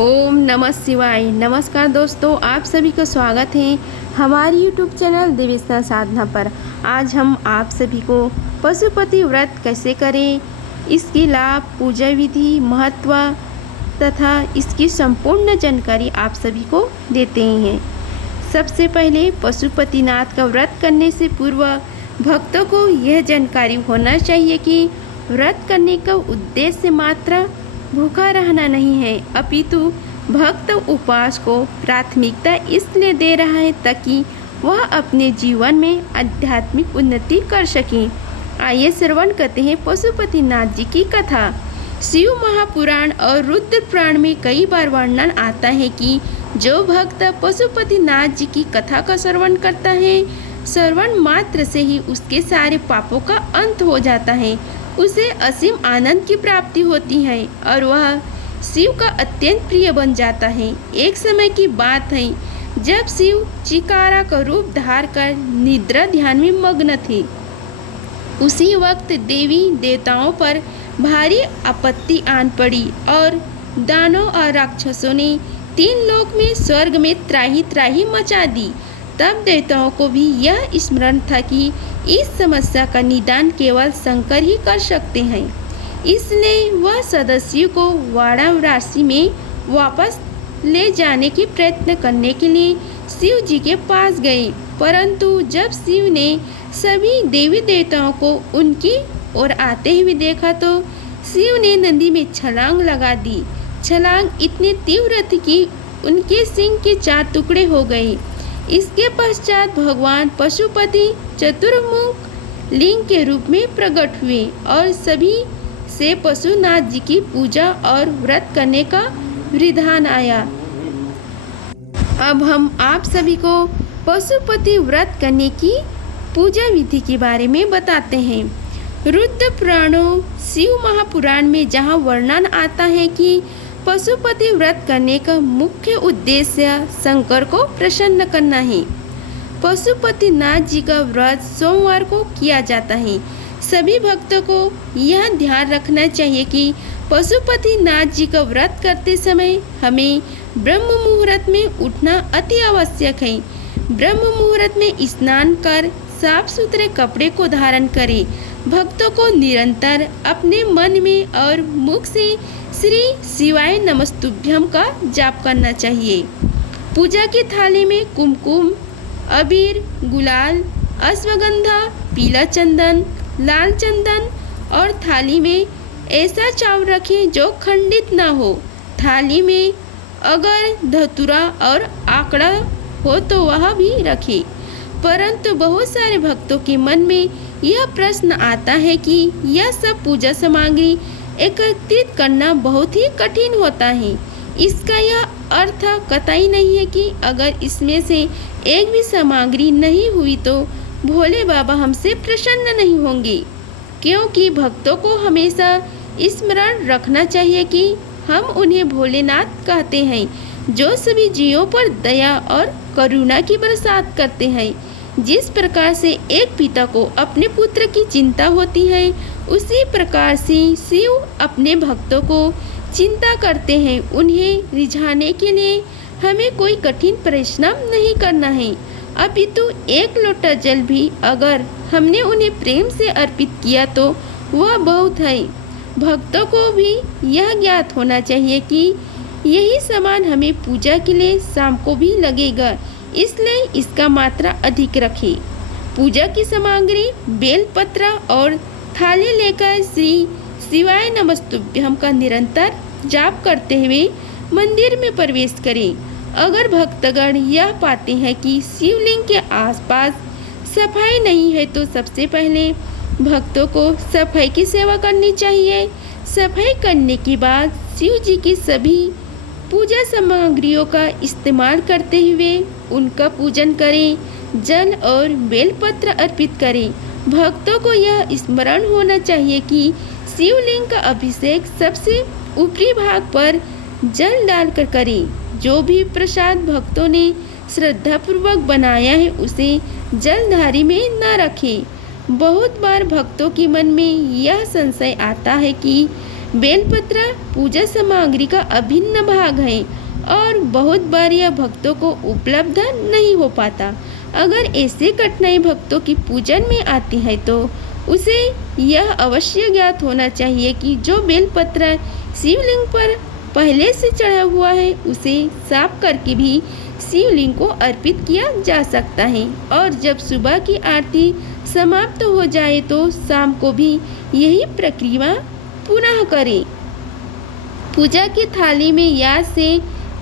ओम नमः शिवाय। नमस्कार दोस्तों, आप सभी का स्वागत है हमारे यूट्यूब चैनल देवीस्ना साधना पर। आज हम आप सभी को पशुपति व्रत कैसे करें, इसके लाभ, पूजा विधि, महत्व तथा इसकी संपूर्ण जानकारी आप सभी को देते हैं। सबसे पहले पशुपतिनाथ का व्रत करने से पूर्व भक्तों को यह जानकारी होना चाहिए कि व्रत करने का उद्देश्य मात्र भूखा रहना नहीं है, अपितु भक्त उपवास को प्राथमिकता इसलिए दे रहा है ताकि वह अपने जीवन में आध्यात्मिक उन्नति कर सके। आइए श्रवण करते हैं पशुपतिनाथ जी की कथा। शिव महापुराण और रुद्र पुराण में कई बार वर्णन आता है कि जो भक्त पशुपतिनाथ जी की कथा का श्रवण करता है, श्रवण मात्र से ही उसके सारे पापों का अंत हो जाता है, उसे असीम आनंद की प्राप्ति होती है और वह शिव का अत्यंत प्रिय बन जाता है। एक समय की बात है जब शिव चिकारा का रूप धार कर निद्रा ध्यान में मग्न थे। उसी वक्त देवी देवताओं पर भारी आपत्ति आन पड़ी और दानव और राक्षसों ने तीन लोक में स्वर्ग में त्राही त्राही मचा दी। तब देवताओं को भी यह स्मरण था कि इस समस्या का निदान केवल शंकर ही कर सकते हैं। इसलिए वह सदस्यों को वाराणसी में वापस ले जाने की प्रयत्न करने के लिए शिव जी के पास गए। परंतु जब शिव ने सभी देवी देवताओं को उनकी ओर आते हुए देखा तो शिव ने नदी में छलांग लगा दी। छलांग इतनी तीव्र थी कि उनके सिंह के 4 टुकड़े हो गए। इसके पश्चात भगवान पशुपति चतुर्मुख लिंग के रूप में प्रकट हुए और सभी से पशुनाथ जी की पूजा और व्रत करने का विधान आया। अब हम आप सभी को पशुपति व्रत करने की पूजा विधि के बारे में बताते हैं। रुद्र पुराणों, शिव महापुराण में जहाँ वर्णन आता है कि पशुपति व्रत करने का मुख्य उद्देश्य शंकर को प्रसन्न करना है। पशुपतिनाथ जी का व्रत सोमवार को किया जाता है। सभी भक्तों को यह ध्यान रखना चाहिए कि पशुपतिनाथ जी का व्रत करते समय हमें ब्रह्म मुहूर्त में उठना अति आवश्यक है। ब्रह्म मुहूर्त में स्नान कर साफ सुथरे कपड़े को धारण करें। भक्तों को निरंतर अपने मन में और मुख से श्री शिवाय नमस्तुभ्यम का जाप करना चाहिए। पूजा की थाली में कुमकुम, अबीर, गुलाल, अश्वगंधा, पीला चंदन, लाल चंदन और थाली में ऐसा चावल रखें जो खंडित ना हो। थाली में अगर धतूरा और आंकड़ा हो तो वह भी रखें। परंतु बहुत सारे भक्तों के मन में यह प्रश्न आता है कि यह सब पूजा सामग्री एकत्रित करना बहुत ही कठिन होता है। इसका यह अर्थ कतई नहीं है कि अगर इसमें से एक भी सामग्री नहीं हुई तो भोले बाबा हमसे प्रसन्न नहीं होंगे, क्योंकि भक्तों को हमेशा स्मरण रखना चाहिए कि हम उन्हें भोलेनाथ कहते हैं, जो सभी जीवों पर दया और करुणा की बरसात करते हैं। जिस प्रकार से एक पिता को अपने पुत्र की चिंता होती है, उसी प्रकार से शिव अपने भक्तों को चिंता करते हैं। उन्हें रिझाने के लिए हमें कोई कठिन परिश्रम नहीं करना है, अपितु एक लोटा जल भी अगर हमने उन्हें प्रेम से अर्पित किया तो वह बहुत है। भक्तों को भी यह ज्ञात होना चाहिए कि यही सामान हमें पूजा के लिए शाम को भी लगेगा, इसलिए इसका मात्रा अधिक रखें। पूजा की सामग्री बेलपत्र और थाली लेकर श्री शिवाय नमस्तुभ्यम का निरंतर जाप करते हुए मंदिर में प्रवेश करें। अगर भक्तगण यह पाते हैं कि शिवलिंग के आसपास सफाई नहीं है तो सबसे पहले भक्तों को सफाई की सेवा करनी चाहिए। सफाई करने के बाद शिव जी की सभी पूजा सामग्रियों का इस्तेमाल करते हुए उनका पूजन करें, जल और बेलपत्र अर्पित करें। भक्तों को यह स्मरण होना चाहिए कि शिवलिंग का अभिषेक सबसे ऊपरी भाग पर जल डालकर करें। जो भी प्रसाद भक्तों ने श्रद्धापूर्वक बनाया है उसे जलधारी में न रखें। बहुत बार भक्तों के मन में यह संशय आता है कि बेलपत्र पूजा सामग्री का अभिन्न भाग है और बहुत बार यह भक्तों को उपलब्ध नहीं हो पाता। अगर ऐसे कठिनाई भक्तों की पूजन में आती है तो उसे यह अवश्य ज्ञात होना चाहिए कि जो बेलपत्र शिवलिंग पर पहले से चढ़ा हुआ है उसे साफ करके भी शिवलिंग को अर्पित किया जा सकता है और जब सुबह की आरती समाप्त हो जाए तो शाम को भी यही प्रक्रिया पुनः करें। पूजा की थाली में याद से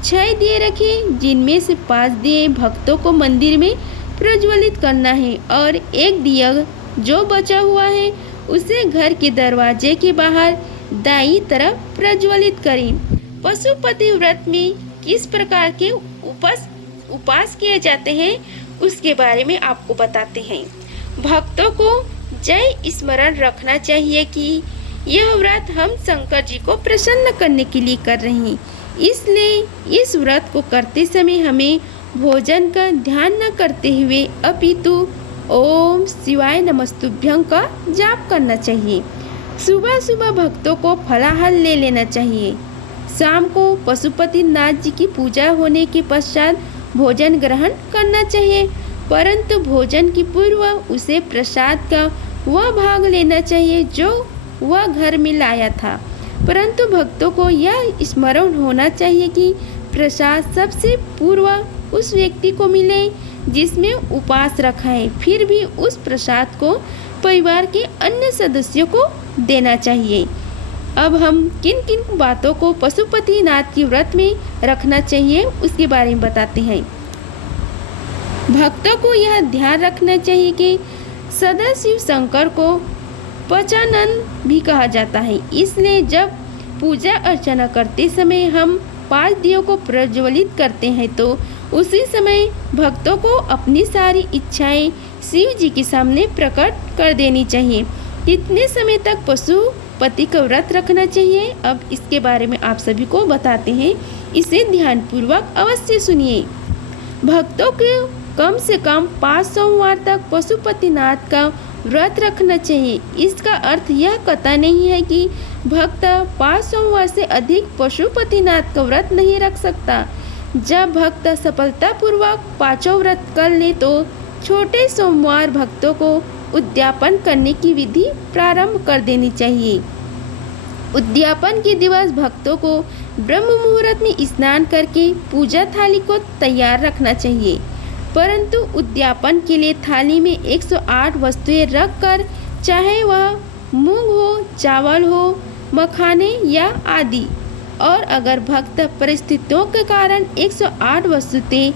6 दिए रखें, जिनमें से 5 दिए भक्तों को मंदिर में प्रज्वलित करना है और 1 दिया जो बचा हुआ है उसे घर के दरवाजे के बाहर दाईं तरफ प्रज्वलित करें। पशुपति व्रत में किस प्रकार के उपास किए जाते हैं उसके बारे में आपको बताते हैं। भक्तों को जय स्मरण रखना चाहिए कि यह व्रत हम शंकर जी को प्रसन्न करने के लिए कर रहे हैं, इसलिए इस व्रत को करते समय हमें भोजन का ध्यान न करते हुए अपितु ओम शिवाय नमस्तुभ्यं का जाप करना चाहिए। सुबह सुबह भक्तों को फलाहार ले लेना चाहिए। शाम को पशुपति नाथ जी की पूजा होने के पश्चात भोजन ग्रहण करना चाहिए, परंतु भोजन की पूर्व उसे प्रसाद का वह भाग लेना चाहिए जो वह घर में लाया था। परंतु भक्तों को यह स्मरण होना चाहिए कि प्रसाद सबसे पूर्व उस व्यक्ति को मिले जिसमें उपवास रखा है, फिर भी उस प्रसाद को परिवार के अन्य सदस्यों को देना चाहिए। अब हम किन किन बातों को पशुपति नाथ की व्रत में रखना चाहिए उसके बारे में बताते हैं। भक्तों को यह ध्यान रखना चाहिए कि सदा शिव शंकर को पंचानन भी कहा जाता है, इसलिए जब पूजा अर्चना करते समय हम 5 दियों को प्रज्वलित करते हैं तो उसी समय भक्तों को अपनी सारी इच्छाएं शिव जी के सामने प्रकट कर देनी चाहिए। कितने समय तक पशुपति का व्रत रखना चाहिए, अब इसके बारे में आप सभी को बताते हैं, इसे ध्यानपूर्वक अवश्य सुनिए। भक्तों को कम से कम 5 सोमवार तक पशुपतिनाथ का व्रत रखना चाहिए। इसका अर्थ यह कतई नहीं है कि भक्त 5 सोमवार से अधिक पशुपतिनाथ का व्रत नहीं रख सकता। जब भक्त सफलतापूर्वक 5 व्रत कर ले तो छोटे सोमवार भक्तों को उद्यापन करने की विधि प्रारंभ कर देनी चाहिए। उद्यापन के दिवस भक्तों को ब्रह्म मुहूर्त में स्नान करके पूजा थाली को तैयार रखना चाहिए, परंतु उद्यापन के लिए थाली में 108 वस्तुएं रखकर, चाहे वह मूंग हो, चावल हो, मखाने या आदि, और अगर भक्त परिस्थितियों के कारण 108 वस्तुएं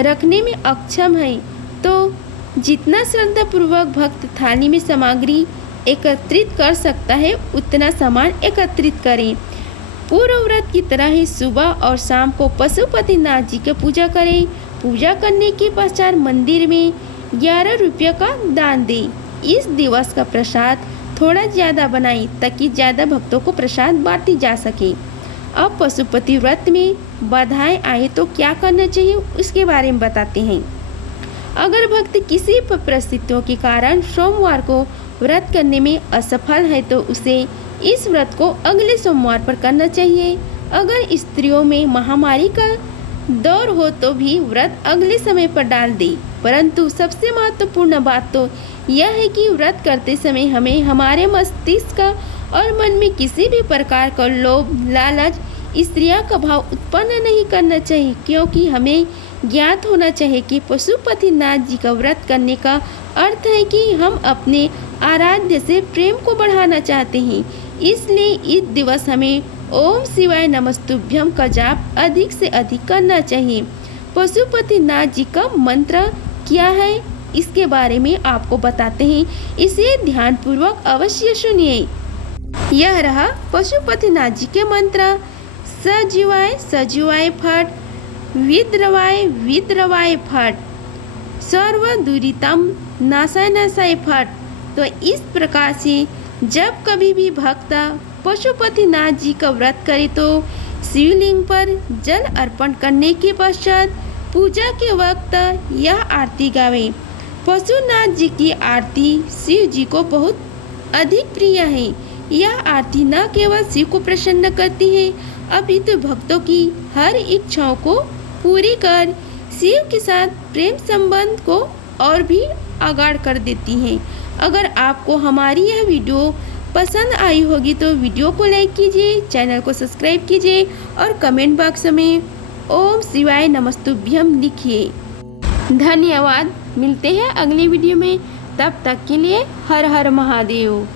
रखने में अक्षम है तो जितना श्रद्धापूर्वक भक्त थाली में सामग्री एकत्रित कर सकता है उतना सामान एकत्रित करें। पूर्व व्रत की तरह ही सुबह और शाम को पशुपतिनाथ जी की पूजा करें। पूजा करने के पश्चात मंदिर में 11 रुपये का दान दें। इस दिवस का प्रसाद थोड़ा ज़्यादा बनाएं ताकि ज़्यादा भक्तों को प्रसाद बांटी जा सके। अब पशुपति व्रत में बाधाएं आए तो क्या करना चाहिए उसके बारे में बताते हैं। अगर भक्त किसी परिस्थितियों के कारण सोमवार को व्रत करने में असफल है तो उसे इस व्रत को अगले सोमवार पर करना चाहिए। अगर स्त्रियों में महामारी का दौर हो तो भी व्रत अगले समय पर डाल दे, परंतु सबसे महत्वपूर्ण बात तो यह है कि व्रत करते समय हमें हमारे मस्तिष्क और मन में किसी भी प्रकार का लोभ, लालच, स्त्रियों का भाव उत्पन्न नहीं करना चाहिए, क्योंकि हमें ज्ञात होना चाहिए कि पशुपतिनाथ जी का व्रत करने का अर्थ है कि हम अपने आराध्य से प्रेम को बढ़ाना चाहते हैं। इसलिए इस दिवस हमें ओम शिवाय नमस्तुभ्यं का जाप अधिक से अधिक करना चाहिए। पशुपतिनाथ जी का मंत्र क्या है इसके बारे में आपको बताते हैं, इसे ध्यानपूर्वक अवश्य सुनिए। यह रहा पशुपतिनाथ जी के मंत्र। सजीवाय सजीवाय फट, विद्रवाय विद्रवाय फट, सर्व दुरितम नाशाय नाशाय फट। तो इस प्रकार से जब कभी भी भक्त पशुपतिनाथ जी का व्रत करे तो शिवलिंग पर जल अर्पण करने के पश्चात पूजा के वक्त यह आरती गावे। पशुनाथ जी की आरती शिव जी को बहुत अधिक प्रिय है, यह आरती न केवल शिव को प्रसन्न करती है, अपितु भक्तों की हर इच्छाओं को पूरी कर शिव के साथ प्रेम संबंध को और भी आगाढ़ कर देती हैं। अगर आपको हमारी यह वीडियो पसंद आई होगी तो वीडियो को लाइक कीजिए, चैनल को सब्सक्राइब कीजिए और कमेंट बॉक्स में ओम शिवाय नमस्तुभ्यम लिखिए। धन्यवाद। मिलते हैं अगली वीडियो में, तब तक के लिए हर हर महादेव।